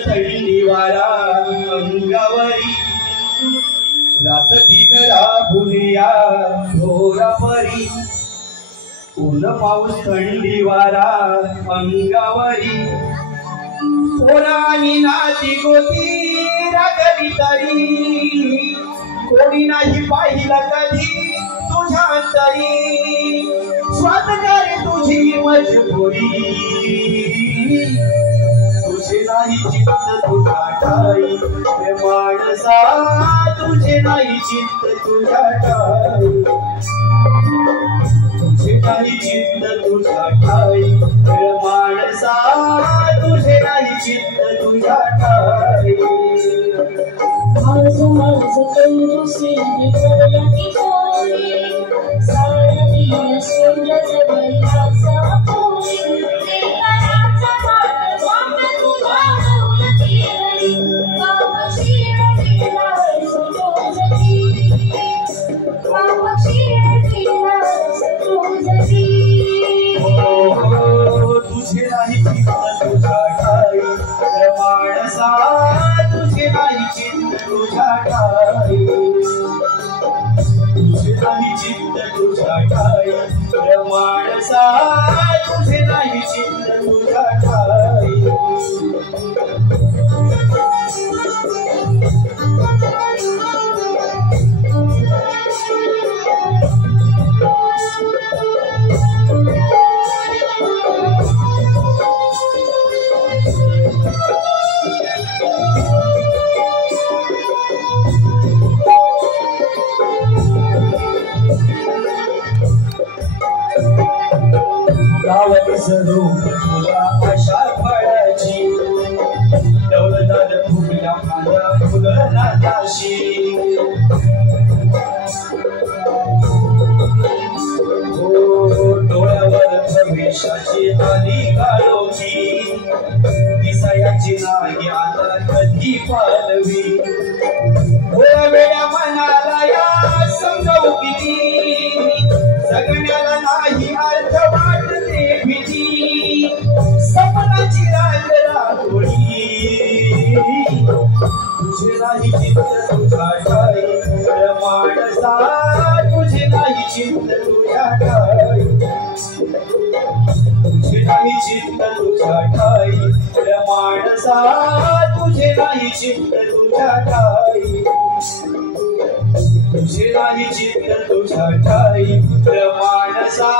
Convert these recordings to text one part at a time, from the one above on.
थंडी वारा अंगावरी रात दिन राबुनिया घोरा परी ऊन पाऊस थंडी वारा अंगावरी पोरानी नाती गोती रागली तरी कोणी नाही पाहिला कधी तुझ्या अंतरी स्वातकारी तुझी मजबुरी तुझे नाही चित्त तुझ्या ठाई माणसा तुझे नाही चित्त तुझ्या ठाई तुझे नाही चित्त तुझ्या ठाई माणसा तुझे नाही चित्त तुझ्या ठाई माझ माझ कंजूसी विसरला किशोरी साडीला सोन्याचा बैलाचा पोरी देवाचा मान वाट तुझ्या दौलती बाबा शिरडीला सजोजली बाबा शिरडीला सजोजली तुझे नाही चित्त तुझ्या ठाई माणसा तुझे नाही चित्त तुझ्या ठाई तुझे नाही चित्त तुझ्या ठाई माणसा तुझे नाही चित्त तुझ्या ठाई गावात सरू तुला अशा फळाची दौलतार फुगल्या माझ्या फुलना दाशी हो डोळ्यावर भविष्याची आली काळोखी दिसायाची नाही आता कधी पालवी थोड्या वेळा मनाला या समजावू किती जगण्याला नाही अर्थ वाटते भीती सपनाची रांग रांगोळी तुझे नाही चित्त तुझ्या ठाई माणसा तुझे नाही चित्त तुझ्या ठाई तुझे नाही चित्त तुझ्या ठाई माणसा तुझे नाही चित्त तुझ्या ठाई तुझे नाही चित्त तुझ्या ठाई माणसा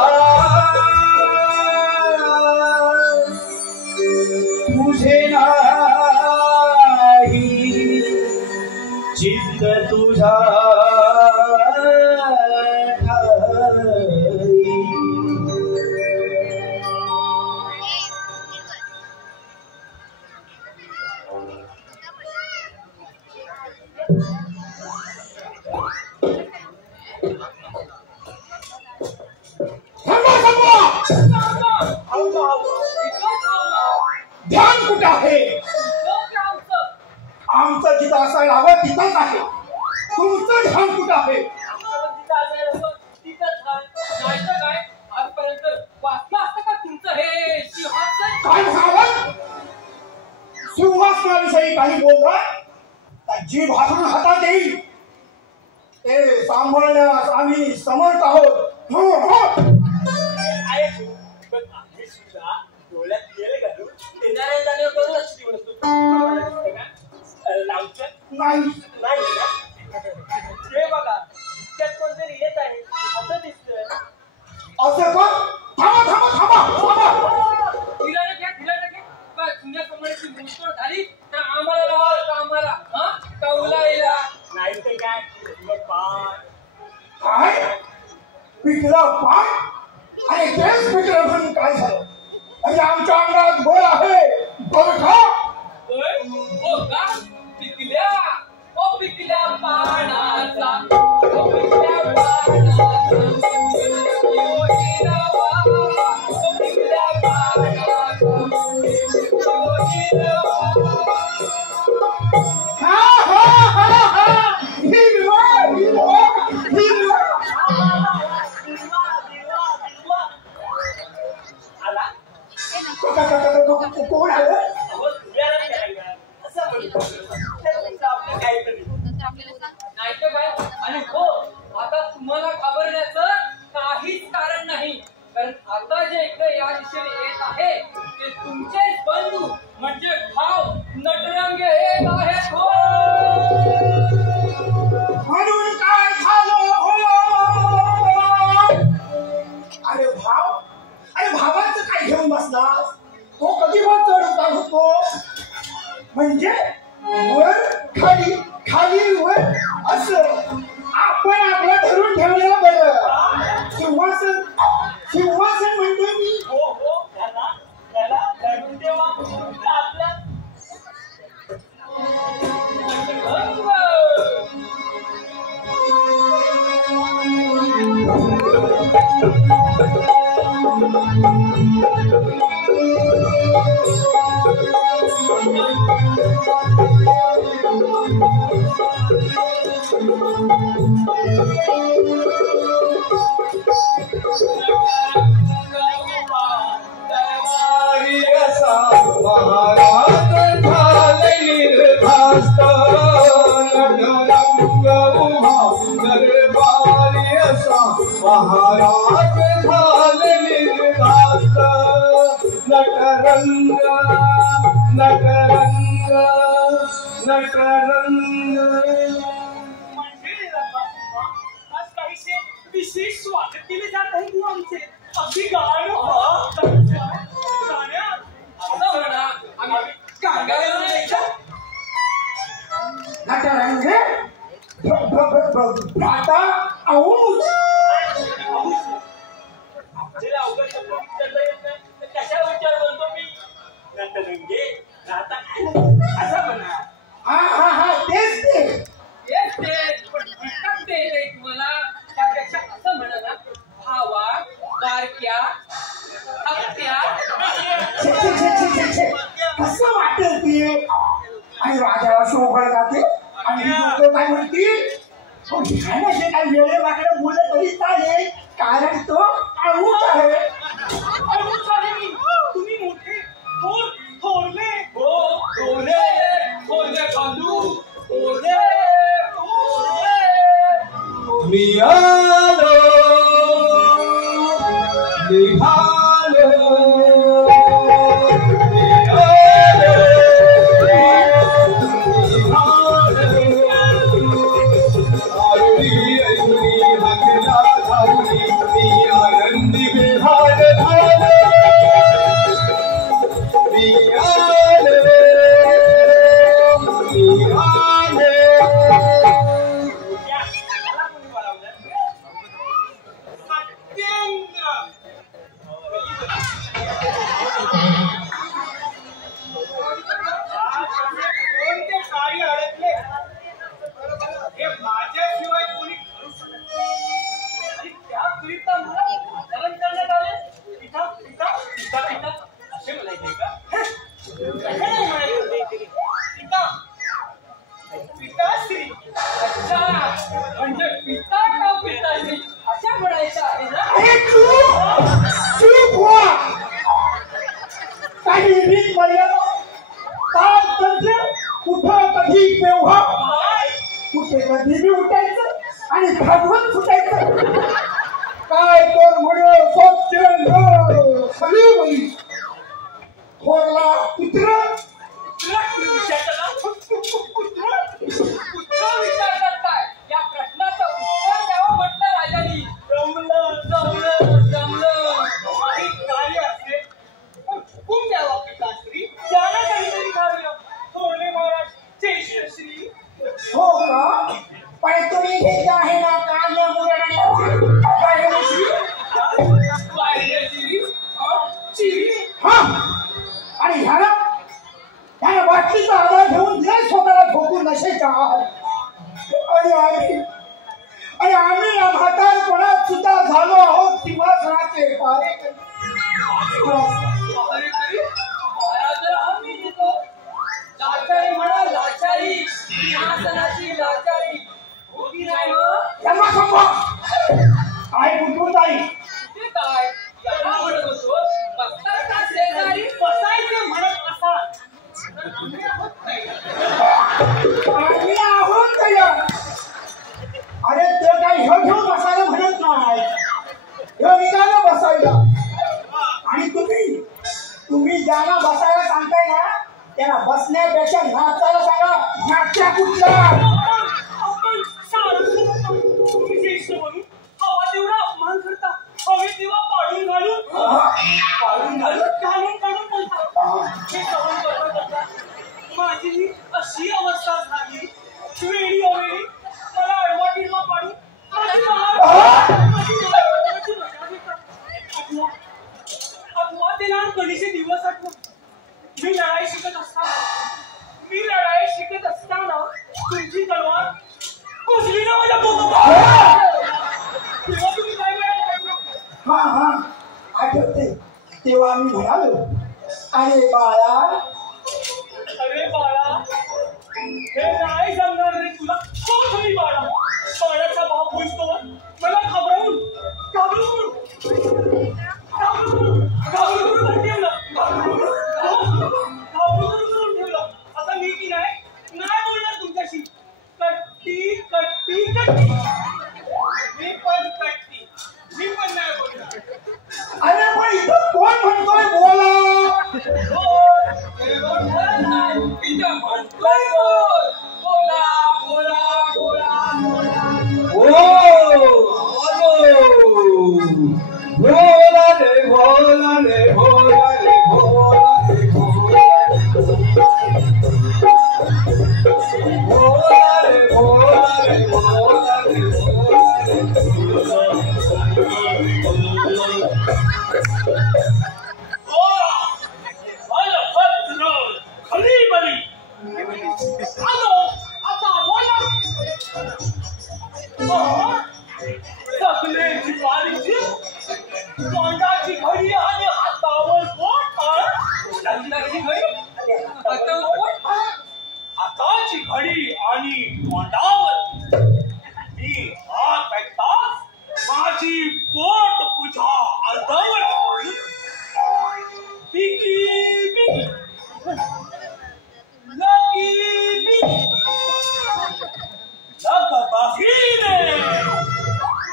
तुझे नाही चित्त तुझ्या ध्यान कुठे आहे आमचं जिथं असायला हवं तिथंच आहे तुमचं ध्यान कुठं आहे काय म्हणावं सिंहासनाविषयी काही बोलला जी भाषण हातात येईल ते सांभाळण्यास आम्ही समर्थ आहोत म्हणते काय काय पिकला पान आणि तेच पिकलं म्हणून काय झालं म्हणजे आमच्या अंगात गोळ आहे गोळ खा पिकल्या पानाचा पिकल्या पानाचा कोण आलं नाही तर काय आणि हो आता तुम्हाला घाबरण्याचं काहीच कारण नाही कारण आता जे इकडे या दिशेने येत आहे ते तुमचेच बंधू म्हणजे भाव नटरंगे येत आहेत हो म्हणून काय झालं अरे भावाचं काय घेऊन बसला तो कधी पण चढ उतार होतो म्हणजे वर खाली खाली वर असं आपण आपलं धरून ठेवलेलं बरं सिंहासन सिंहासन म्हणतो मी त्याला धरून ठेवा आपलं महाराज झाले निर्धास्त नटरंग उभा दरबारी असा महाराज झाले निर्धास्त नटरंग नटरंग नटरंग आज काहीसे विशेष स्वागत केले जात आहे तू आमचे अगदी गाणं नटरंग भ्राता औष कशा विचार बोलतो मी नटरंगे राहता असं म्हणा हा तेच ते पण भटकत ते तुम्हाला त्यापेक्षा असं म्हणा ना भावा बारक्या हत्या कसं वाटेल ते आणि राजाला शोभळ जाते आणि लोक काय म्हणतील काय वेळे वाकडे बोलत तरी चालेल कारण तो आऊच आहे तुम्ही मोठे थोरले बंधू मी आलो निघालो म्हणजे पिता का पिताश्री अशा म्हणायचं आहे ना काही रीत मर्यादा काय तंत्र कुठं कधी केव्हा कुठे कधी बी उठायचं आणि भागवत सुटायचं काय तर म्हणून थोरला पुत्र विचार करताय या प्रश्नाचं उत्तर द्यावं म्हटलं राजानी जमलं काही कार्य असेल हुकूम द्यावा पिताश्री त्याला काहीतरी कार्य थोरले महाराज ज्येष्ठ श्री हो का नाही आणि आम्ही या म्हातारपणात सुद्धा झालो आहोत सिंहासनाचे पारेकरी. लाचारी म्हणा लाचारी, सिंहासनाची लाचारी होती नाही हो. त्यांना सांगा काय कुठून जाईल ते काय यांना म्हणत होतो मस्तका शेजारी बसायचे म्हणत असाल तर आम्ही आहोत काय? आम्ही आहोत तयार. अरे ते काही ह्यो घेऊन बसायला म्हणत नाही, ह्यो निघाला बसायला. आणि तुम्ही ज्यांना बसायला सांगताय ना त्यांना बसण्यापेक्षा नाचायला सांगा. नाचा कुठला आपण तुम्ही ज्येष्ठ म्हणून हवा तेवढा अपमान करता, हवे तेव्हा पाडून घालून बोलता. हे सहन करता माझी ही अशी अवस्था झाली. वेळी अवेळी मला अडवाटीला पाडून अथवा ते लहानपणीचे दिवस आठवून मी लढाई शिकत असताना तुमची तलवार घुसली ना माझ्या पोटात. तेव्हा तुम्ही काय करायला? हा आठवते. तेव्हा आम्ही म्हणालो अरे बाळा हे नाही जमणार रे तुला. कोण बाळा? बाळाचा भाव बोलतो मला घाबरवून ठेवलं. आता मी की नाही बोलणार तुमच्याशी. कट्टी मी पण नाही बोलणार. अरे पण इथं कोण म्हणतोय बोला? तोंडाची घडी आणि हातावर हाताची घडी आणि तोंडावर मी हात ऐकताच माझी पोट तुझ्या अर्धावर पिकी पिकी लकी पिकी लग बघीने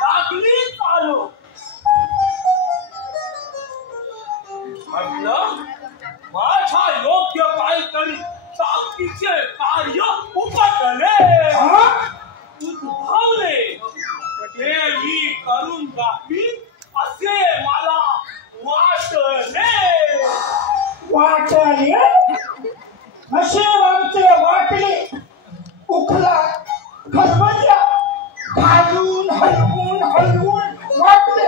लागली चालू. म्हटलं माझ्या योग्य काहीतरी ताकदीचे कार्य उपटले उद्भवले ते मी करून दाखवी असे मला वाटले. नशीब आमचे वाटले उखला खरबत्या घालून हलवून वाटले.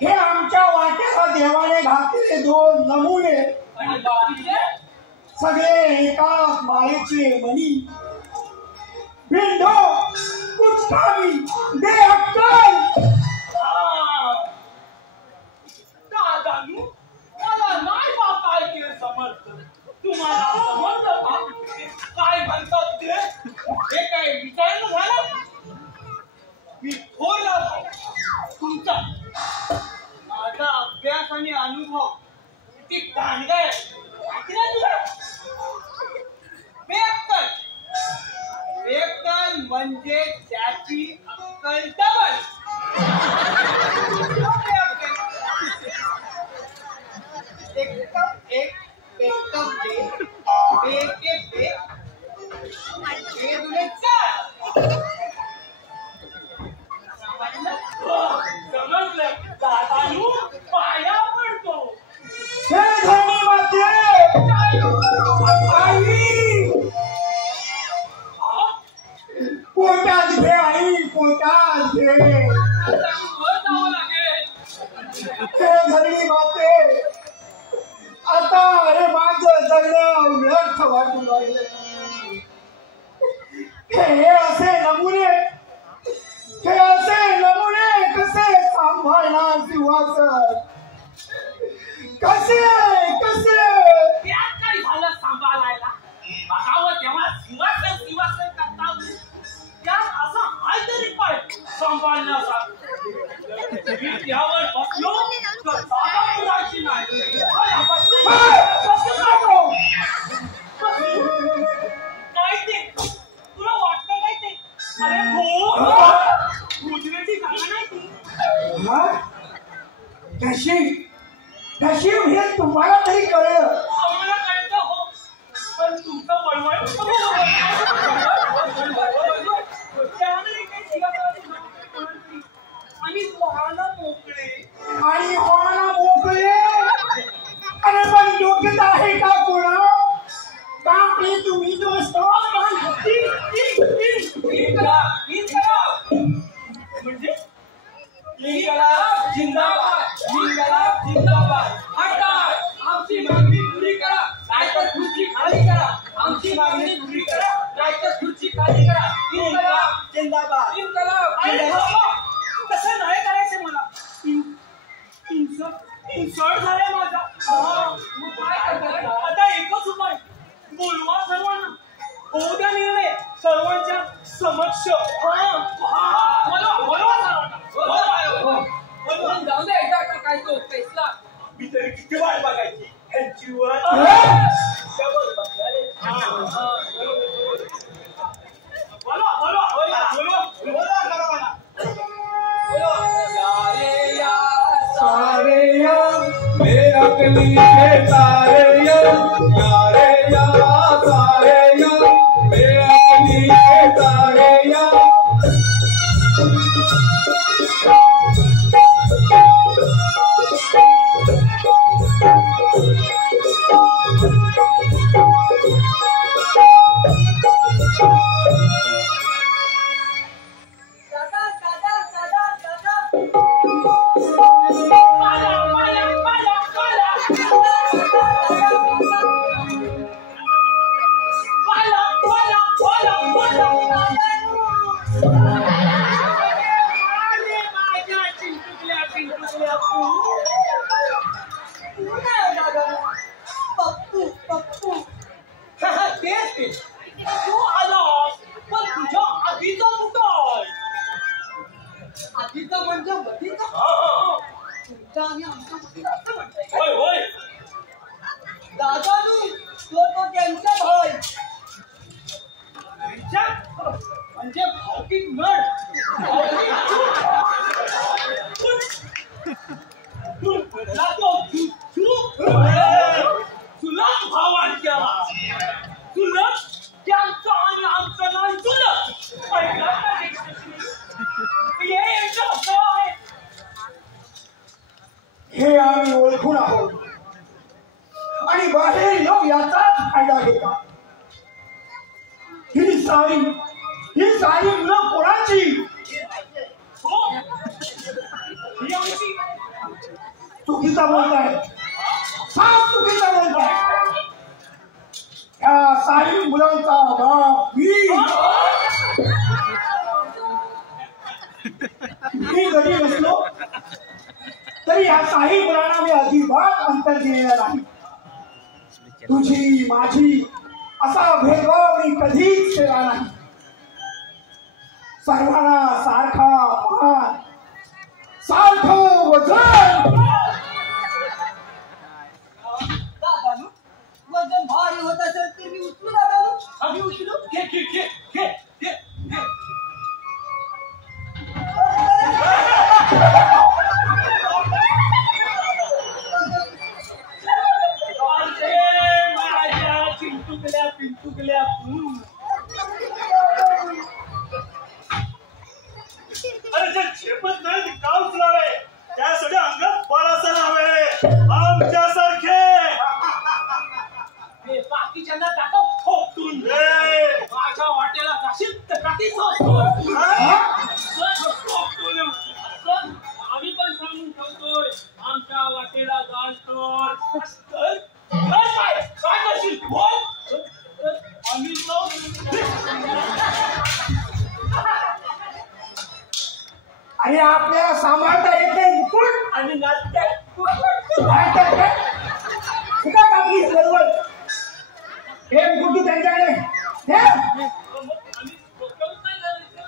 हे आमच्या वाट्याला देवाने घातले दोन नमुने आणि बाकीचे सगळे एकाच मायेचे मनी. बिंडो कुचकावी दे अक्कल. दादानू मला नाही बा काय केलं समर्थ. तुम्हाला समर्थ बा काय म्हणतात ते हे काय विचारणं झालं. मी थोडा तुमचा माझा अभ्यास आणि अनुभव किती दांडगा आहे तुला. बेअक्कल म्हणजे त्याची अक्कल डबल. समजलं दादानू पाया पडतो. हे धनी माते आई पोटात घे आई पोटात घे. हे धनी माते आता अरे माझं जगणं व्यर्थ वाटून राहिलं. हे असे नमुने कसे सांभाळणार सिंहासन कसे त्यात काय झालं सांभाळायला बघावं तेव्हा सिंहासन करता त्यात असं काहीतरी काय सांभाळण्यासारखं मी त्यावर बसलो तर जागा पुरायची नाही काय ते तुला वाटतं काय ते अरे हो गुजराती जागा नाही ती कशी हे तुम्हाला तरी कळलं आम्हाला कळतं हो पण तुमचं वळवळ आणि व्हायला मोकळे अरे पण डोक्यात आहे का कोणा बापरे तुम्ही दोस्त म्हणजे जिंदाबाद हटार आमची मागणी पुरी करा नाहीतर खुर्ची खाली करा आमची मागणी पुरी करा नाहीतर खुर्ची खाली करा जिंदाबाद कसं नाही करायचं मला इन्सर्ट झालाय माझा आता एकच उपाय बोलवा सर्वांना होऊ द्या निर्णय सर्वांच्या समक्ष जाऊ दे एकदा काय तो फैसला मी तरी किती वाट बघायची ह्यांची वाट अकली के तारे या सारे या मेरे अकली के तारे या म्हणजे भावकीक नड तुला भावान केला तुला त्यांचं आणि आमचं नाही तुला हे आम्ही ओळखून आहोत आणि बाहेर लोक याचाच फायदा घेतात ही सारी मुलं कोणाची चुकीचा बोलताय साफ चुकीचा बोलताय या सारी मुलांचा बाप मी जरी नसलो तरी या साई मुलांना मी अजिबात अंतर दिलेला नाही तुझी माझी असा भेदभाव मी कधीच केला नाही सर्वांना सारखा मान सारखं वजन वजन भारी होत असेल तर मी उचलू दादा आम्ही उचलू घे पिंटुकल्या अरे जे झेपत नाही ते का उचलावे त्यासाठी अंगात बळ असावे आमच्यासारखे बाकीच्यांना टाकव ठोकून माझ्या वाटेला जाशील तर टाकीच आम्ही पण सांगून ठेवतोय आमच्या वाटेला जाल तर काय करशील बोल आम्ही आणि आपल्याला सांभाळता येत नाही मुकुट आणि नाचता कापली बरोबर. हे मुकुट तू त्यांच्याकडे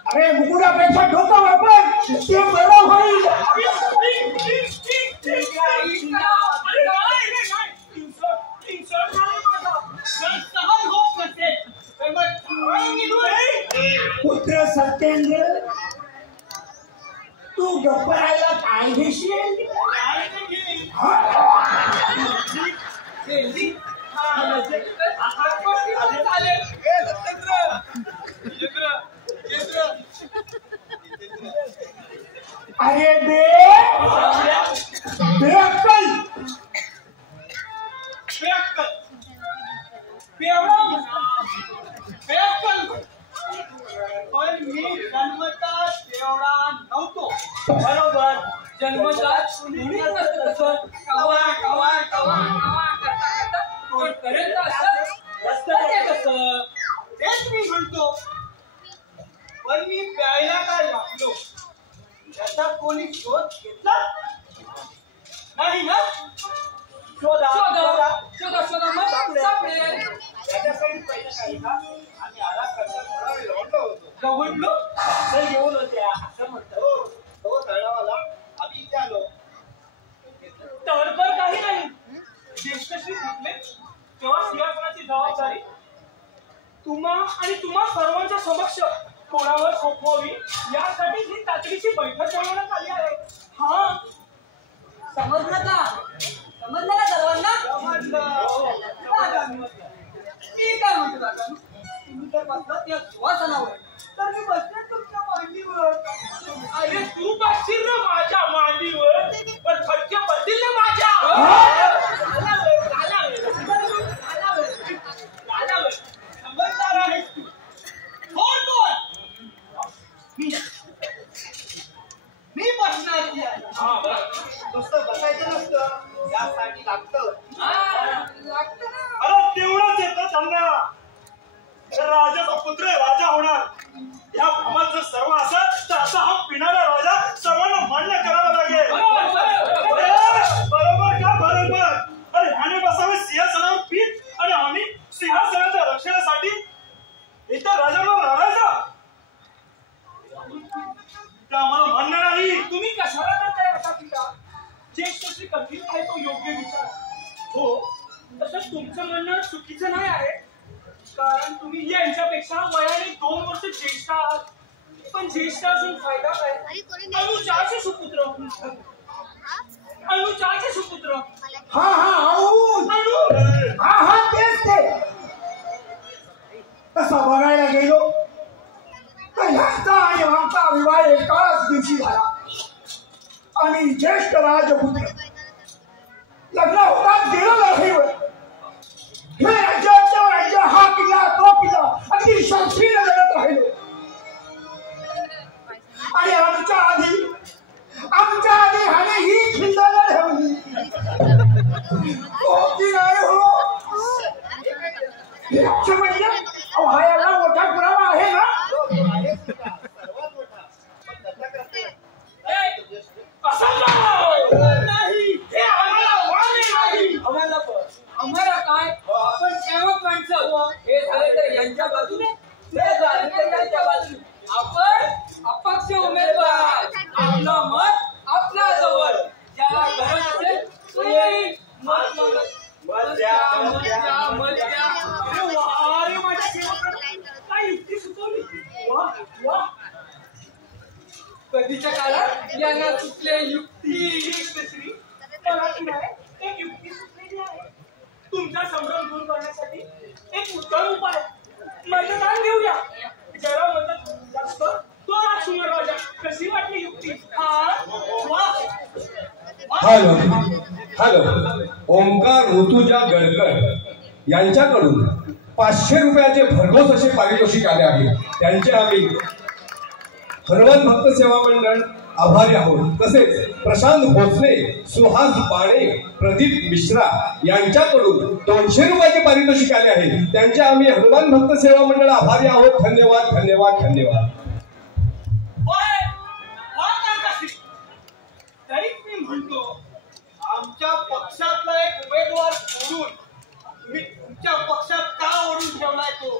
अरे मुकुटापेक्षा डोकं वापर ते बरं होईल. पुत्र सत्येंद्र तू गप्परायला काय घेशील? अरे पण मी जन्मता तेवढा नव्हतो. बरोबर जन्मतात मुलीच नसतं तसं कवा कवा कवा कवा करता करता पण पर्यंत असतं ते कसं तेच मी म्हणतो. पण मी प्यायला काय लागलो याचा कोणी शोध घेतला नाही ना? शोधा शोधा शोधा शोधा मग सापडेल. त्याच्यासाठी पहिलं काही का आम्ही आला करता थोडा वेळ लवडलो होतो. गवडलो तर घेऊन होत्या असं म्हणतो तो तळावाला आम्ही इथे आलो. तडकर काही नाही. ज्येष्ठश्री म्हटले तेव्हा सिंहासनाची जबाबदारी तुम्हा सर्वांच्या समक्ष कोणावर सोपवावी यासाठी ही तातडीची बैठक बोलवण्यात आली आहे. हा समजलं का? समजलं का सर्वांना? मी काय म्हणतो दादा, तुम्ही तर बसला त्या सुवासनावर तर मी बसले तुमच्या मांडीवर. अरे तू बसशील ना माझ्या मांडीवर पण फटके बसतील ना माझ्या. समजदार आहेस तू. कोण मी बसणार नुसतं बसायचं नसतं यासाठी लागतं. लागतं ना. अरे तेवढंच येतं त्यांना. राजाचा पुत्र राजा होणार या भ्रमात जर सर्व असत तर असा हा पिणारा राजा सर्वांना मान्य करावा लागेल. बरोबर का? बरोबर. अरे ह्याने बसावे सिंहासनावर पीठ आणि आम्ही सिंहासनाच्या रक्षणासाठी इतर राजांना लढायचं तर आम्हाला मान्य नाही. तुम्ही कशाला करताय असा पिता? ज्येष्ठश्री कठीण आहे तो योग्य विचार. हो तसं तुमचं म्हणणं चुकीचं नाही आहे कारण तुम्ही यांच्यापेक्षा वयाने 2 वर्ष ज्येष्ठ आहात. पण ज्येष्ठ असून फायदा काय? अनुचाचे सुपुत्र हा तेच ते. तसं बघायला गेलो तर ह्यांचा आणि आमचा विवाह एकाच दिवशी झाला. आणि ज्येष्ठ राजपुत्र लग्न होताच गेलो लढाईवर. हे राज्य हा किल्ला तो किल्ला अगदी शांतीने लढत राहिलो. आणि आमच्या आधी ह्याने ही खिल्ल लढवली. होती नाही हो. म्हणजे हा याला मोठा पुरावा आहे ना. आम्हाला काय आपण सेवक माणसं. हे झाले तर यांच्या बाजूने हे झाले तर यांच्या बाजूने. आपण अपक्ष उमेदवार. आपलं मत आपल्या जवळ. ज्याला गरज असेल तो येईल. मत द्या. अरे माझ्या सेवकांना काय युक्ती सुचवली. वा कधीच्या काळात यांना सुचले युक्ती. मला की नाही एक युक्ती सुचलेली आहे. तुमचा संभ्रम दूर करण्यासाठी एक उत्तम उपाय. मतदान घेऊया. जरा मदत जास्त तो राजकुमार राजा. कशी वाटली युक्ती? हॅलो ओंकार ऋतुजा गडकर यांच्याकडून 500 रुपयाचे भरघोस असे पारितोषिक आले आहे. त्यांचे आम्ही हनुमान भक्त सेवा मंडळ आभारी आहोत. तसेच प्रशांत भोसले, सुहास पाणे, प्रदीप मिश्रा यांच्याकडून 200 रुपयाचे पारितोषिक आले आहे. त्यांचे आम्ही हनुमान भक्त सेवा मंडळ आभारी आहोत. धन्यवाद धन्यवाद धन्यवाद. म्हणतो आमच्या पक्षातला एक उमेदवार सोडून तुम्ही तुमच्या पक्षात का ओढून ठेवलाय तो?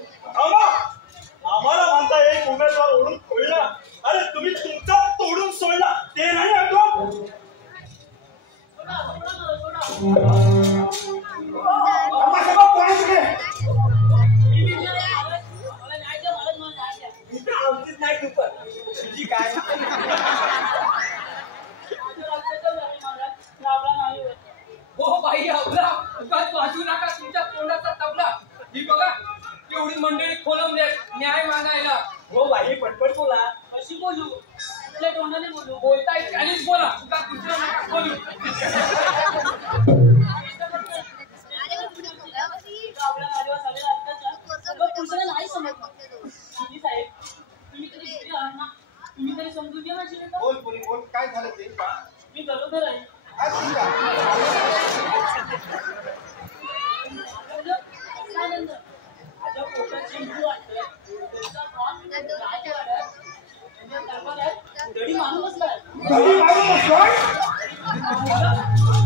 आम्हाला म्हणता एक उमेदवार ओढून सोडला, अरे तुम्ही तुमचा तोडून सोडला ते नाही आठवत? आमचीच नाही दुपार तुझी काय हो बाई आपला उगाच वाजू नका तुमच्या तोंडाचा तबला. ही बघा एवढी मंडळी खोलंबले न्याय मागायला. हो बाई पटपट बोला. कशी बोलू? कुठल्या तोंडाने बोलू? बोलताय त्यानेच बोला, तुका दुसरं नका बोलू. नाही समजलं साहेब, तुम्ही तरी आहात ना, तुम्ही तरी समजून घ्या माझी. बोल पुरी बोल, काय झालं ते? मी बरोबर आहे. आनंद माझ्या पोटात चिंटू वाटतंय. गडी मारून बसलाय. गडी मारून बसलाय?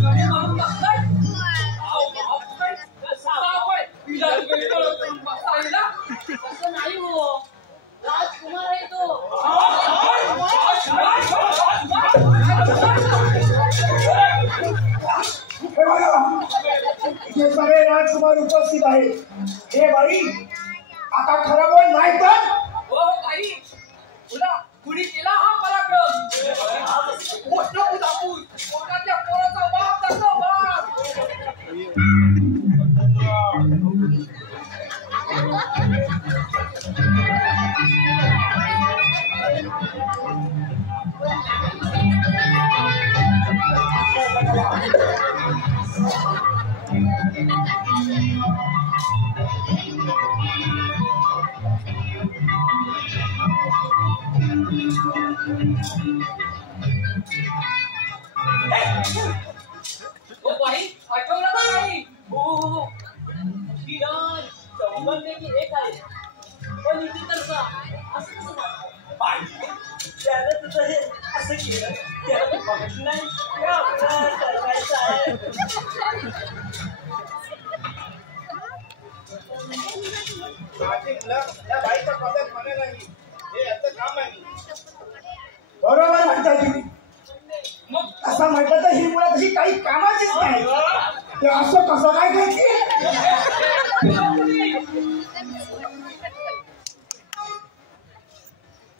गडी मारून बसलाय? असं नाही हो, राजकुमार आहे तो. इथे सगळे राजकुमार उपस्थित आहेत. हे बाई आता खरं बोल, नाही तर हो भाई तुला कुणी केला हा पराक्रम? मोठा उदापूर पोटातल्या पोराचा बाप त्याचा बाप. हो भाई आठवलं का काही? हो श्रीराम चौघांपैकी एक आहे, पण इतरचा असं कसं झालं? त्याला तुझं हे असं केलं त्याला तू बघत नाही ते आपल्याला करायचं आहे. माझी मुलं या बाईच्या पदात म्हणे नाही, हे याचं काम आहे. बरोबर म्हणता तुम्ही. मग असं म्हटलं तर ही मुलं तशी काही कामाचीच नाही. ते असं कसं काय करते?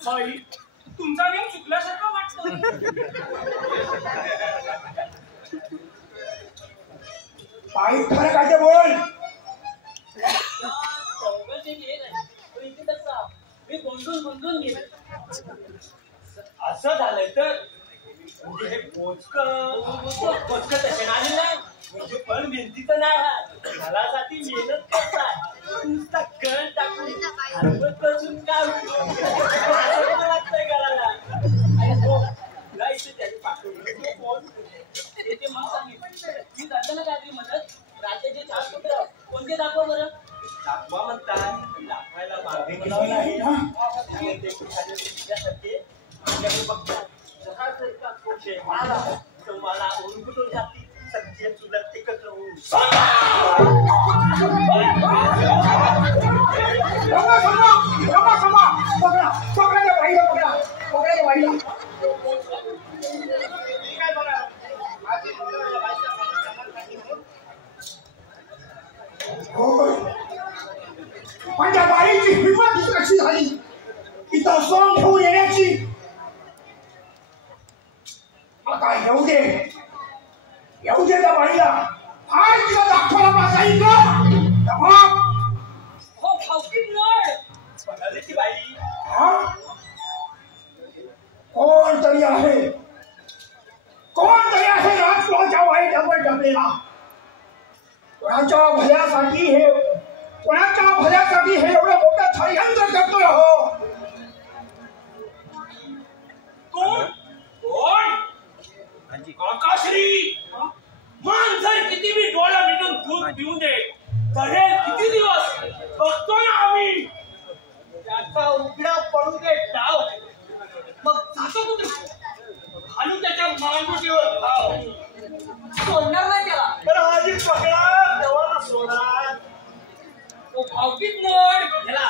बाई तुमचा नेम चुकल्यासारखं वाटतं. बाई खरं काय ते बोल. चौघांपैकी एक आहे, पण इतरचा मी गोंधून गेलो. असं झालं तर म्हणजे हे पोचक तसे नाही ना, म्हणजे पण भिंतीचं नाही हा घरासाठी मेहनत करताय. नुसता कण टाकून हरवत बसून काय लागतंय घराला. आणि हो तुला इथे त्याची पाठवून ते मग सांगितलं मी जाताना काहीतरी मदत. राज्याचे 4 पुत्र कोणते दाखवा बरं? दाखवा म्हणतात, दाखवायला मागे गेलं नाही ना. त्यासाठी माझ्याकडे बघतात मला ओळखून जाती सत्य तुला एकत्र होऊन पकडा त्या बाईला, पकडा त्या बाईला. पण त्या बाईची हिंमत कशी झाली इथं सॉंग घेऊन येण्याची? आता येऊ दे त्या बाईला. आज तिला दाखवायला माझा इथं हो भावकी नळ म्हणाले ती बाई कोण तरी आहे राजकुमारच्या वाईटावर डबलेला. कोणाच्या भल्यासाठी हे एवढं मोठं षडयंत्र करतोय. हो कोण आकाश्री मान जर किती मी डोळा मिटून दूध पिऊन दे तर हे किती दिवस बघतो ना आम्ही. त्याचा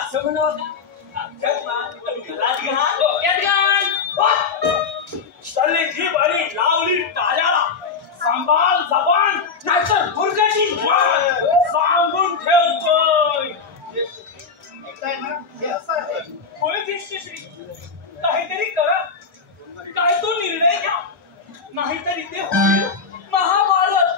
असं म्हणावं का? आमच्यात ना घरात घ्या डोक्यात घाल. चालली जीभ आणि लावली टाळ्याला सांभाळ जबान नाहीतर मुर्गाची मान सांगून ठेवतोय. ऐकताय ना हे असं आहे. होय दिष्टश्री काहीतरी करा काय तो निर्णय घ्या नाहीतर इथे होईल महाभारत.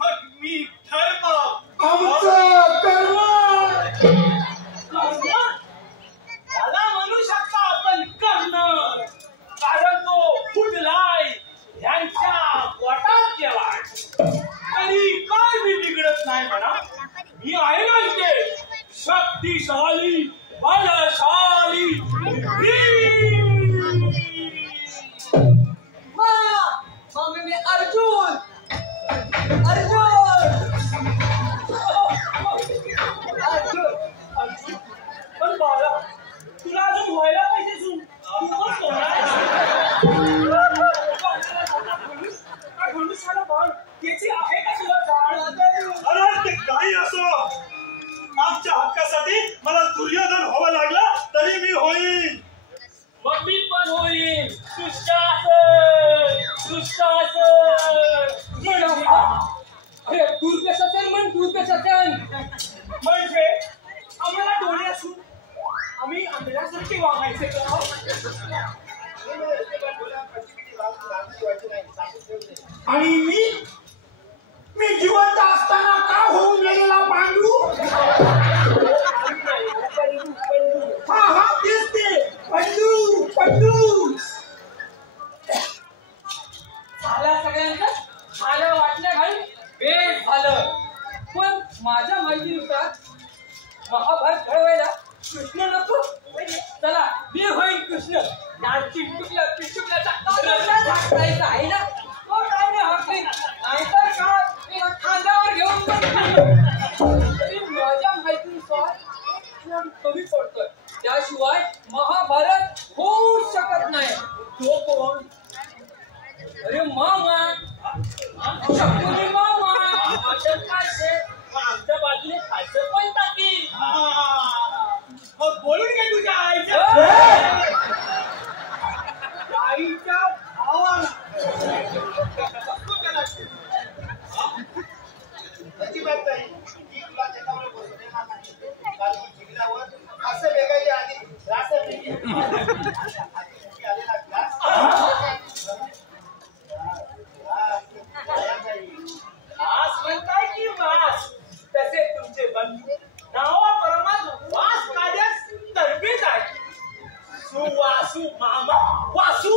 मग मी धर्म आमचं कर्म त्याला म्हणू शकता आपण कर्ण कारण तो फुटलाय यांच्या पोटात गेलाय तरी काय मी बिघडत नाही म्हणा. मी आहे ना इथे शक्तिशाली बलशाली मम्मी मी अर्जुन पण बाळा तुला अजून व्हायला पाहिजे सून तू पण सोडणार बाळ याची आहे का तुला जाण. अरे ते काही असो आमच्या हक्कासाठी मला दुर्योधन व्हावं लागलं तरी मी होईल. मग मी पण होईल अरे दूरपेशाचं म्हण दूरपेशाचं म्हणजे आम्हाला डोळे असून आम्ही आंधळ्यासारखे वागायचे का. आणि मी जिवंत असताना का होऊन गेलेला पांडू. हा तेच ते पंडू झालं सगळ्यांचं झालं वाटलं घाल बेस झालं. पण माझ्या माहितीनुसार महाभारत घडवायला कृष्ण नको. चला मी होईल कृष्ण चिंटुकल्याचा झाकायचा आहे ना तो काय नाही हकली नाहीतर का खांद्यावर घेऊन तरी माझ्या माहितीनुसार कमी पडतोय. त्याशिवाय महाभारत होऊ शकत नाही. तो कोण. अरे मामा आमच्या बाजूने खायचं पण टाकील. मग बोलून घे तुझ्या आईच्या भावाला. अजिबात नाही. ही तुला जगावर बसू देणार नाही. कारण तू जिंकल्यावर असं वेगायच्या आधी ग्लासच नाही. आधी आलेला ग्लास वास म्हणताय की वास तसे तुमचे बंधू नावाप्रमाणे वास काढ्यास तरबेज आहे. सुवासू मामा वासू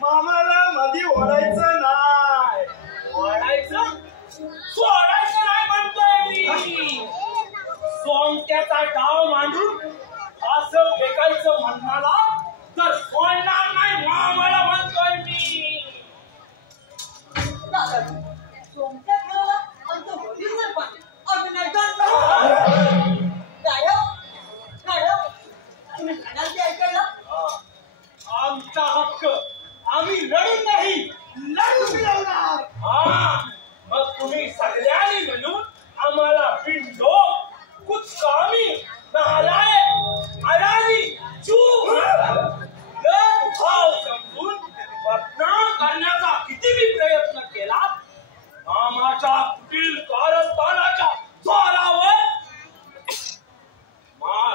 मामाला मधी ओढायचं नाही. ओढायचं सोडायचं नाही म्हणतोय मी. सोंगट्याचा डाव मांडून असं फेकायचं म्हणणारा तर सोडणार नाही मामाला म्हणतोय मी. सोमत्या खेळाला आमचं वडील नाही पण अभिनय तुम्ही म्हणाल ते ऐकायला. आमचा हक्क आम्ही रडून नाही लढून मिळवणार. मग तुम्ही सगळ्यांनी मिळून आम्हाला पिंडो कुचकामी नालायक अडाणी चूक भाव समजून बदनाम करण्याचा कितीही प्रयत्न केला मामाच्या कुटील कारस्थानाच्या जोरावर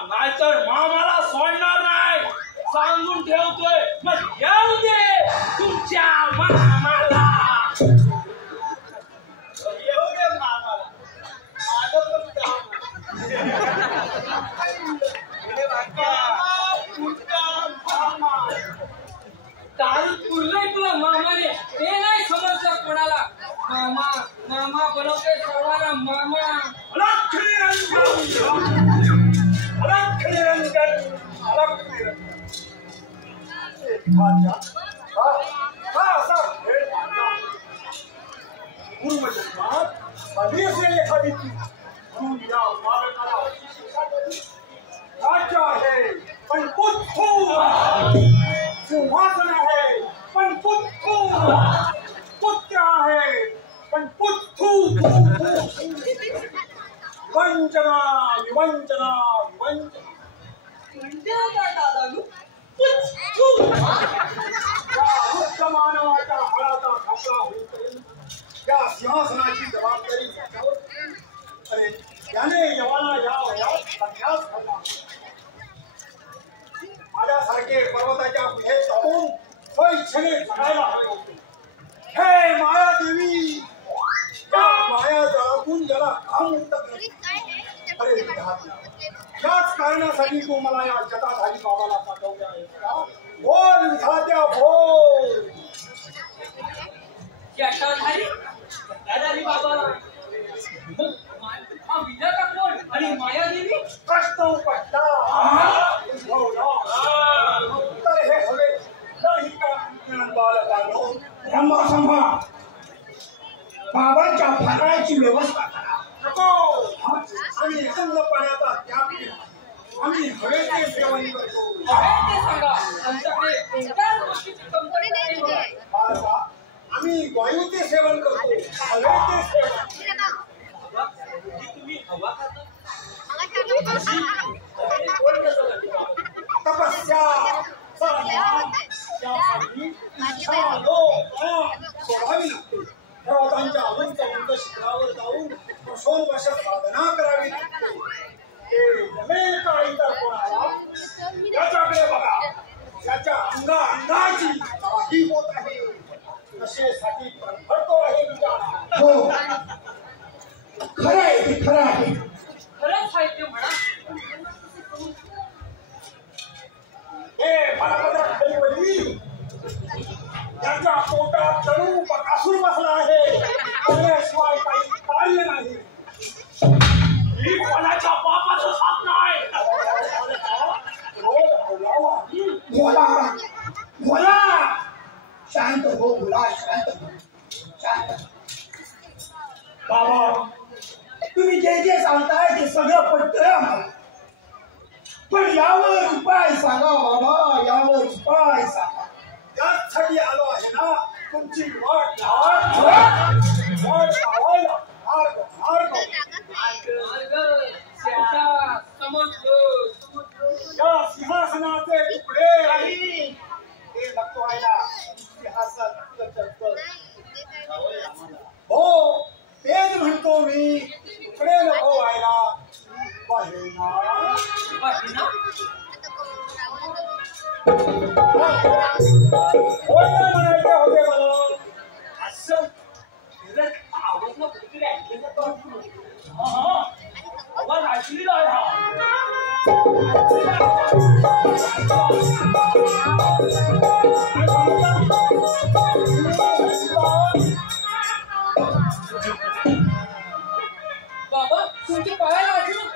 नाहीतर मामाला सोडणार नाही सांगून ठेवतोय. मग येऊ दे तुमच्या मामाला. येऊ दे मामाला. माझं पण काम दारू पुरलंय तुला मामाने ते नाही समजलं कोणाला. मामा मामा बनवतोय सर्वांना मामा. अलख निरंजन अलख निरंजन रक्ती एखाद्या हा असा खेळ पूर्वजन्मात झाली असेल एखादी चूक म्हणून या बालकाला अशी शिक्षा केली. राज्य आहे पण पुत्थू, सिंहासन आहे पण पुत्थू, पुत्र आहे पण पुत्थू, वंचना विवंचना विवंचना. म्हणजे काय दादानू? वृद्ध मानवाच्या हाडाचा खापला होईपर्यंत या सिंहासनाची जबाबदारी त्याच्यावर. अरे त्याने यवाला या वयात संन्यास घातला. माझ्यासारखे पर्वताच्या पुढे जाऊन स्वइच्छेने जगायला हवे होते. हे मायादेवी, त्या माया जळातून ज्याला कामुक्त करते. अरे विधाता, याच कारणासाठी तू मला या जटाधारी बाबाला पाठवले आहे का? बोल विधात्या बोल. जटाधारी बाबा, मग हा विधाता कोण आणि मायादेवी? प्रश्न उपटला. तर हे हवे नाही का बालकांनो? ब्रह्मसंभा बाबांच्या फराळाची व्यवस्था करा. नको, आम्ही अन्न पाण्याचा त्याग केला. आम्ही हवेचे सेवन करतो. ते सांगा, आमच्याकडे कोणत्याच गोष्टीची कमतरता नाही होणार. बालका, आम्ही वायूचे सेवन करतो, हवेचे सेवन. तुम्ही हवा खाता? तपस्या त्यासाठी इच्छा सोडावी लागते. पर्वतांच्या उंच उंच शिखरावर जाऊन वर्षोनवर्ष साधना करावी लागते. हे जमेल का इतर कोणाला? त्याच्याकडे बघा, त्याच्या अंगाची काही होत आहे. नशेसाठी फडफडतो आहे विचार. हो, खरं आहे, ते खरं आहे. खरंच आहे ते म्हणा. हे बालभद्र खैवली, त्याच्या पोटात जणू बकासूर बसला आहे. त्याशिवाय काही कार्य नाही. मी कोणाच्या बापाचं खात नाही. बोला बोला, शांत हो, बोला, शांत हो, शांत. बाबा, तुम्ही जे जे सांगताय ते सगळं पटतंय आम्हाला. पण यावर उपाय सांगा बाबा, यावर उपाय सांगा. त्याचसाठी आलो आहे ना. तुमची वाट लावायला मार्ग. या सिंहासनाचे तुकडे हे नको व्हायला. सिंहासन हो, तेच म्हणतो मी. तुकडे नको व्हायला. म्हणायचे होते मला. असं आवाज कुठे ऐकलं आवाज ऐकलेला आहे हा. बाबा, तुमची पायाला अजून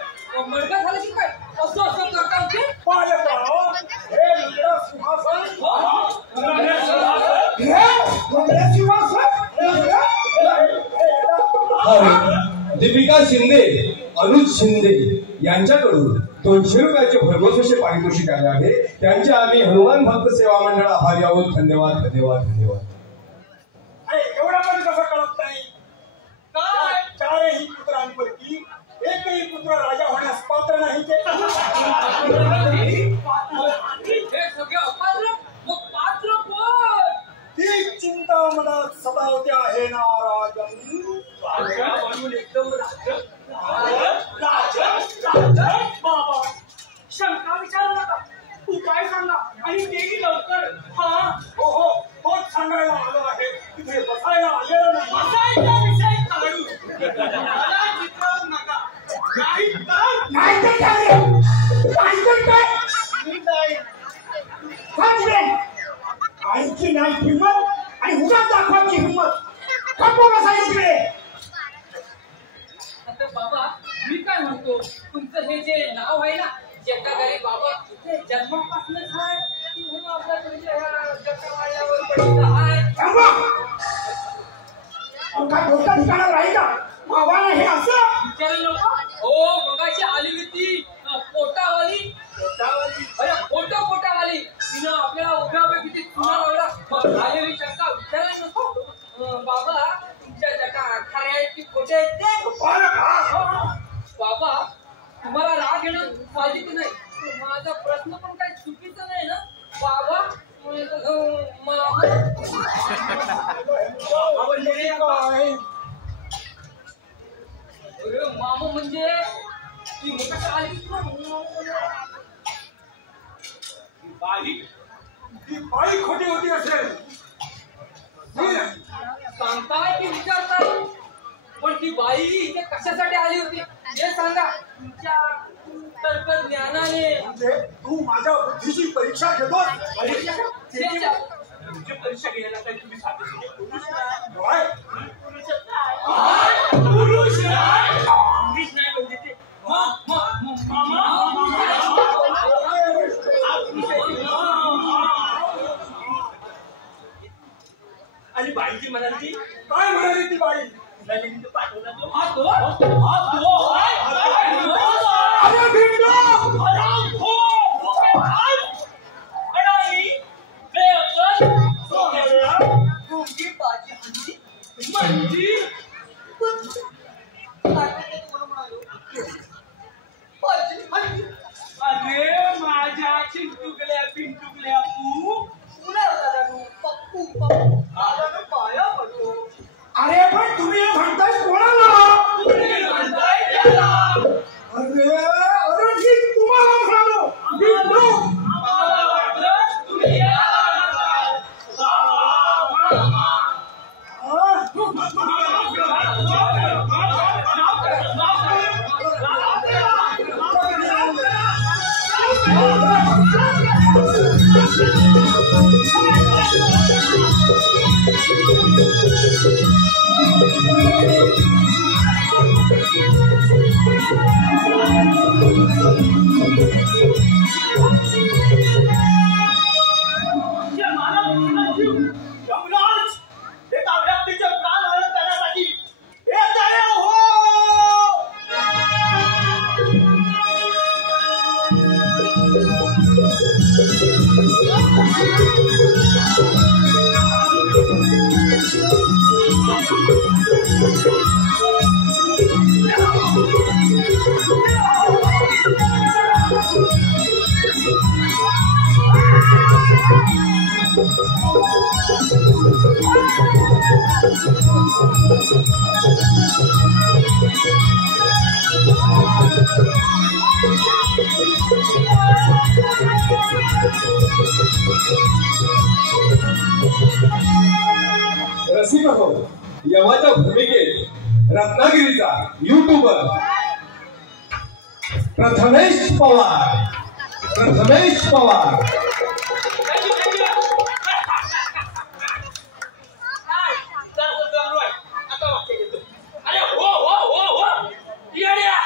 मडका झाला की काय? असं असं करता होते? हे लंगडा सिंहासन. दीपिका शिंदे, अनुज शिंदे यांच्याकडून 200 रुपयाचे भरघोस असे पारितोषिक आले आहे. त्यांचे आम्ही हनुमान भक्त सेवा मंडळ आभारी आहोत. धन्यवाद, धन्यवाद, धन्यवाद. एवढा पण कसं कळत नाही? काय? चारही पुत्रांपैकी एकही पुत्र राजा होण्यास पात्र नाही. ते हे सगळे अपात्र, मग पात्र कोण? ती चिंता मनात सतावते आहे ना राजन. म्हणून एकदम बाबा, शंका विचारू नका. उपाय सांगा आणि तेही लवकर. हा, हो हो, तोच सांगायला आलो आहे. तिथे बसायला आलेलं नाही. बसायचा विषय काढू. मला चित्रावू नका. नाही नाहीतर काय? नाहीतर काय? आईची नाही हिंमत आणि उगाच दाखवायची हिंमत. कापू बसायची इकडे. आता बाबा, मी काय म्हणतो, तुमचं हे जे नाव आहे ना, जटाधारी बाबा, ते जन्मापासूनच आहे म्हणून आपल्या तुमच्या ह्या जगमाळ्यावर पडलं आहे. थांबा. काय डोक्यात ठिकाणा राहील का बाबाला हे असं विचारू नको. हो मगाशी आली होती पोटावाली. अरे पोटावाली तिनं आपल्याला उभ्या किती चुना लावला. आलेली शंका विचारायला नको. बाबा तुमच्या जटा खऱ्या आहेत की खोटे आहेत ते? बाबा तुम्हाला राग येणं साहजिक नाही. माझा प्रश्न पण काही चुकीचा नाही ना बाबा. मामा म्हणजे ती मोठा आली ती बाई खोटी होती असेल. सांगताय की विचारताय? पण ती बाई इथे कशासाठी आली होती हे सांगा. तुमच्या तर्कज्ञानाने म्हणजे तू माझ्या बुद्धीची परीक्षा घेतो. तुमची परीक्षा घ्यायला काय तुम्ही साधे पुरुष नाही म्हणजे ते आणि बाईची म्हणाली काय म्हणाली ती बाई? पाठवला अरे भिंडो तुमची बाजी हल्ली अरे माझ्या चिंटुकल्या पिंटुकल्या पाया पडतो. अरे पण तुम्ही हे म्हणताय कोणाला? अरे अरे मी तुम्हाला म्हणालो भिंडो. यमराज एका व्यक्तीचे प्राण हरण करण्यासाठी येत आहे हो. रसिक हो, यमाच्या भूमिकेत रत्नागिरीचा युट्यूबर प्रथमेश पवार. अरे हो हो हो हो येड्या.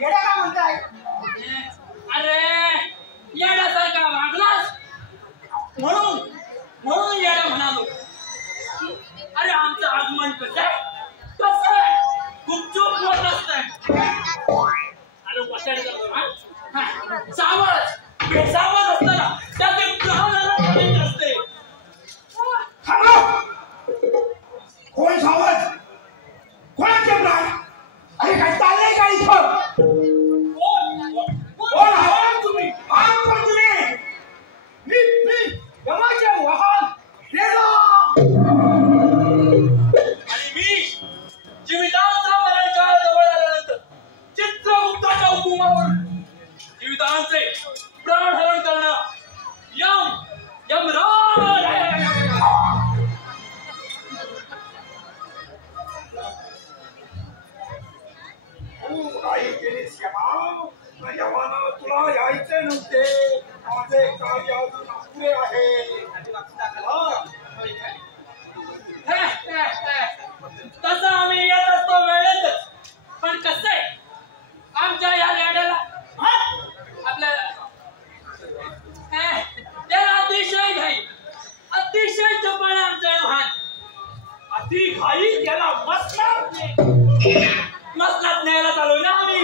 येड्या का म्हणताय? अरे येड्यासारखा वागलास म्हणून येड्या म्हणालो. अरे आमचं आगमन कसं आहे गुपचूप होत असतंय. अरे वसाड सावध बेसावध असताना त्याचे ग्रहणाला असते. कोण सावध? कोणाचे प्राण? अरे काय चाललंय का इथं? कोण आहात तुम्ही? आहात कोण तुम्ही? मी यमाचे वाहन रेडा. आणि मी जीवितांचा मरणकाळ जवळ आल्यानंतर चित्रगुप्ताच्या हुकुमावर जीवितांचे प्राणहरण करणं यमराज आहे. काही केलीस यमाना तुला यायचे नव्हते. माझे कार्य अजून अपुरे आहे. तसं आम्ही येत असतो वेळेतच. पण कसं आहे आमच्या या लेड्याला आपल्या मसनात न्यायला चालू ना आम्ही.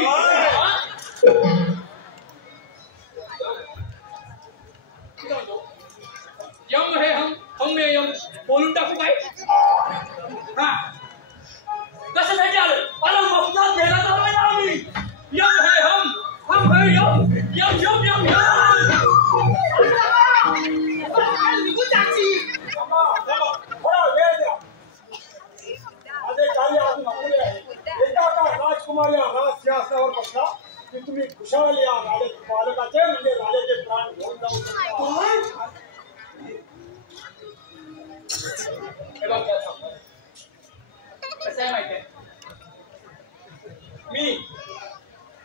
यम हे हम हे यम बोलून टाकू काय? हा कशासाठी आलं? मसनात न्यायला चालू ना आम्ही. यम हे हम हे यम यम यम यम यम. निघून जायची. थोडा वेळ द्या. माझे कार्य अजून अपुरे आहे. एकदा का राजकुमार या राजसिंहासनावर बसला की तुम्ही खुशाल या राजाचे पालकाचे म्हणजे राजाचे प्राण घेऊन जाऊ शकता. कसं आहे माहिती आहे,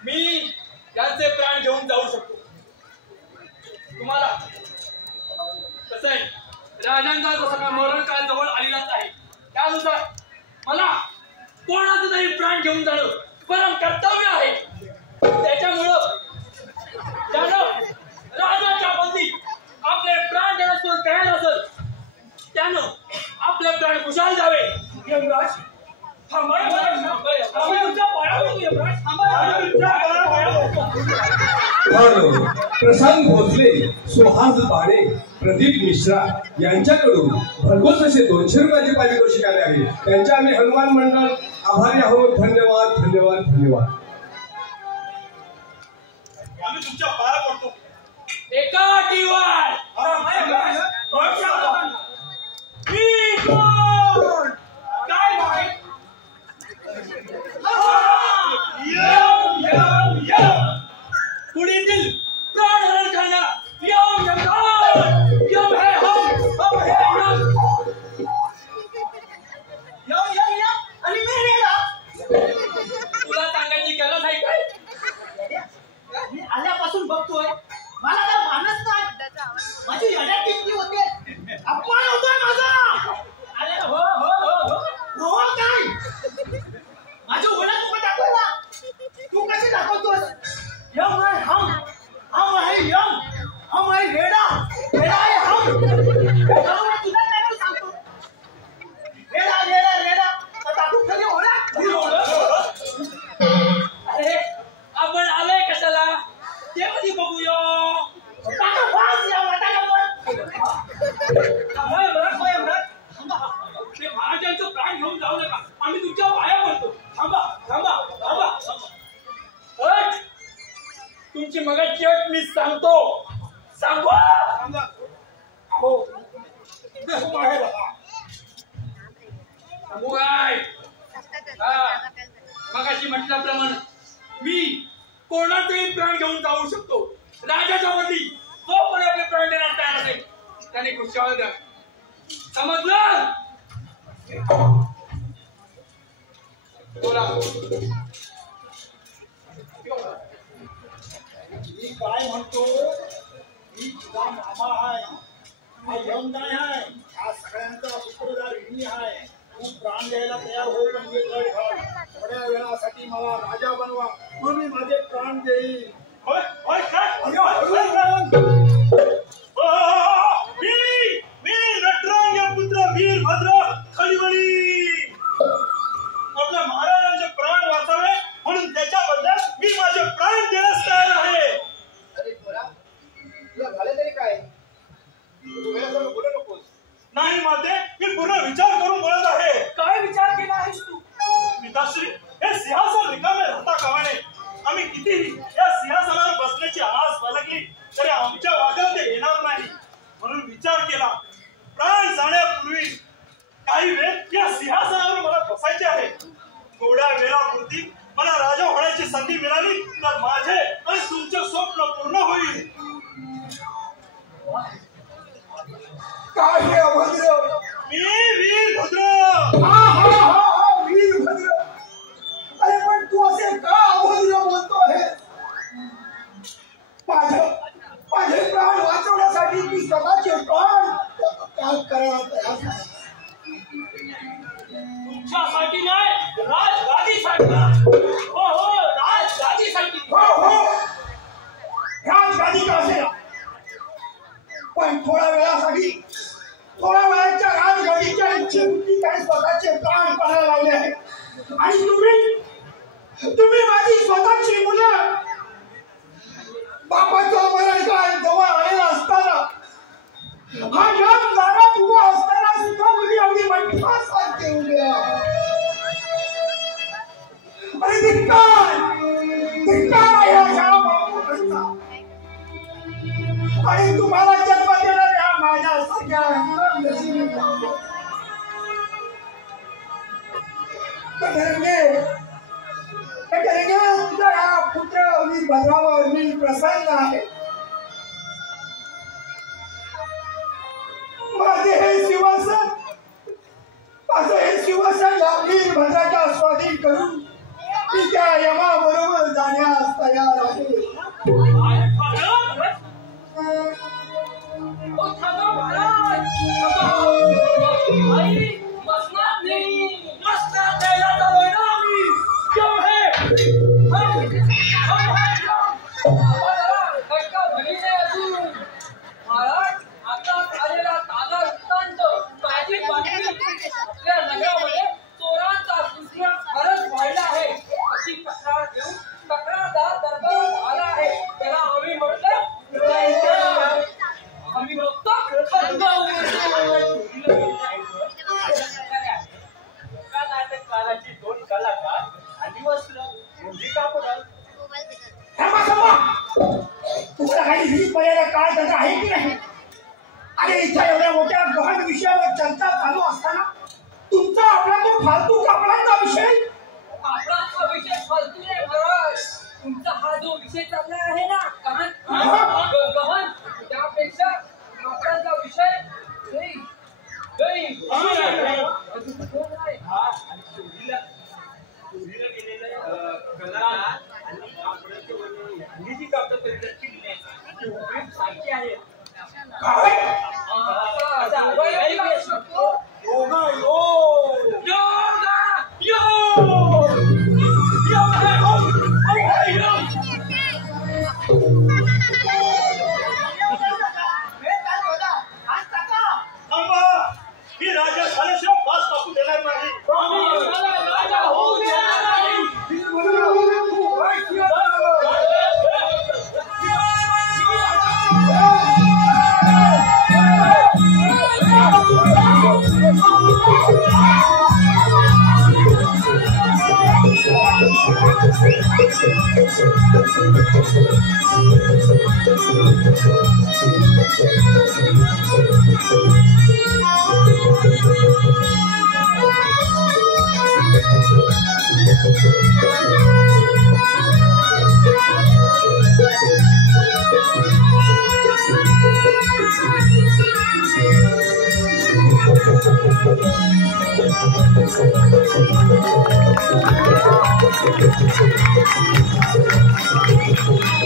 मी यांचे प्राण घेऊन जाऊ शकतो. तुम्हाला कसं आहे, राजांचा जसं काय मरण काळ जवळ आलेलाच आहे, त्यानुसार मला कोणाचं तरी प्राण घेऊन जाणं परम कर्तव्य आहे. त्याच्यामुळं ज्यानं राजाच्या बंदी आपले प्राण देण्यास तयार असेल त्यानं आपले प्राण कुशाल जावे. यमराज प्रशांत भोसले, सुहास बाळे, प्रदीप मिश्रा यांच्याकडून भरघोस असे 200 रुपयाचे पारितोषिक आले आहे. त्यांचे आम्ही हनुमान मंडळ आभारी आहोत. धन्यवाद धन्यवाद धन्यवाद. आम्ही तुमच्या पाया पडतो. एका टीवार पुढील प्राणहरण करणारा यम यमराज. यम है हम है यम. आणि मी रेडा. तुला सांगायची गरज आहे काय? मी आल्यापासून बघतोय, मला तर भानच नाही. माझी येड्या टिपली होते. अपमान होतोय माझा. अरे हो हो हो हो हो काय माझ्या ओळख तुला दाखवला. तू कशी दाखवतोस? यम है हम है यम, हम है रेडा, रेडा है हम. तुला नाही सांगतो. रेडा रेडा रेडा दाखवू खाली ओळख. अरे आपण आलोय कशाला ते कधी बघूया. महाराजांचं प्राण घेऊन जाऊ नका. आम्ही तुमच्या पाया पडतो. थांबा थांबा थांबा थांबा. तुमची मगाची अट मी सांगतो. सांगू हो सांगू काय? मगाशी म्हटल्याप्रमाणे मी कोणाचेही प्राण घेऊन जाऊ शकतो. राजाच्या बदली जो कोणी आपले प्राण देण्यास तयार असेल त्याने खुशाल द्या. समजलं? बोला. मी काय म्हणतो, मी तुझा मामा आहे. हा यम काय आहे? हा सगळ्यांचा सूत्रधार मी आहे. तू प्राण द्यायला तयार हो म्हणजे गड घाल. थोड्या वेळासाठी मला राजा बनवा, मग मी माझे प्राण देईन. होय होय काय? मी नटरांग पुत्र वीरभद्र खलिवली. आपल्या महाराजांचे प्राण वाचावे म्हणून त्याच्या बदल्यात मी माझे प्राण देण्यास तयार आहे. अरे पोरा, तुला झालं तरी काय? तू वेळेसमोर बोलू नकोस. नाही माते, मी पूर्ण विचार करून बोलत आहे. काय विचार केला आहेस तू? पिताश्री, हे सिंहासन रिकामे राहता कामा नये. आम्ही कितीही या सिंहासनावर बसण्याची आस बाळगली तरी आमच्या वाट्यात ते येणार नाही. म्हणून विचार केला, प्राण जाण्यापूर्वी काही वेळ या सिंहासनावर मला बसायचे आहे. थोड्या वेळापुरती मला राजा होण्याची संधी मिळाली तर माझे आणि तुमचे स्वप्न पूर्ण होईल. काय हे अभद्र? मी वीरभद्र. वीरभद्र. अरे पण तू असे का अभद्र बोलतो आहे? माझे प्राण वाचवण्यासाठी तू स्वतःचे प्राण त्याग करायला तयार आहे. तुमच्यासाठी नाही, राजगादीसाठी. हो हो, राजगादीसाठी. हो हो, ह्याच गादीत असेल. पण थोड्या वेळाच्या राजगादीच्या इच्छेपुरती त्याने स्वतःचे प्राण पणाला लावले आहेत. आणि तुम्ही माझी स्वतःची मुलं बापाचं मरण काळ जवळ आलेला असताना हा जग दारात उभा असताना सुद्धा मुली एवढी मठ्ठासारखे उभ्या. अरे धिक्कार आहे अशा बापूंचा. आणि तुम्हाला जन्म देणाऱ्या माझ्यासारख्या तुझा हा पुत्र वीरभद्रावर मी प्रसन्न आहे. माझे हे शिवसन या वीरभद्राच्या स्वाधीन करून मी त्या यमाबरोबर जाण्यास तयार आहे. चर्चा चालू असताना तुमचा आपला तो फालतू कपड्यांचा विषय फालतू नाही महाराज. तुमचा हा जो विषय चालला आहे ना गहन त्यापेक्षा कपड्यांचा विषय Thank you.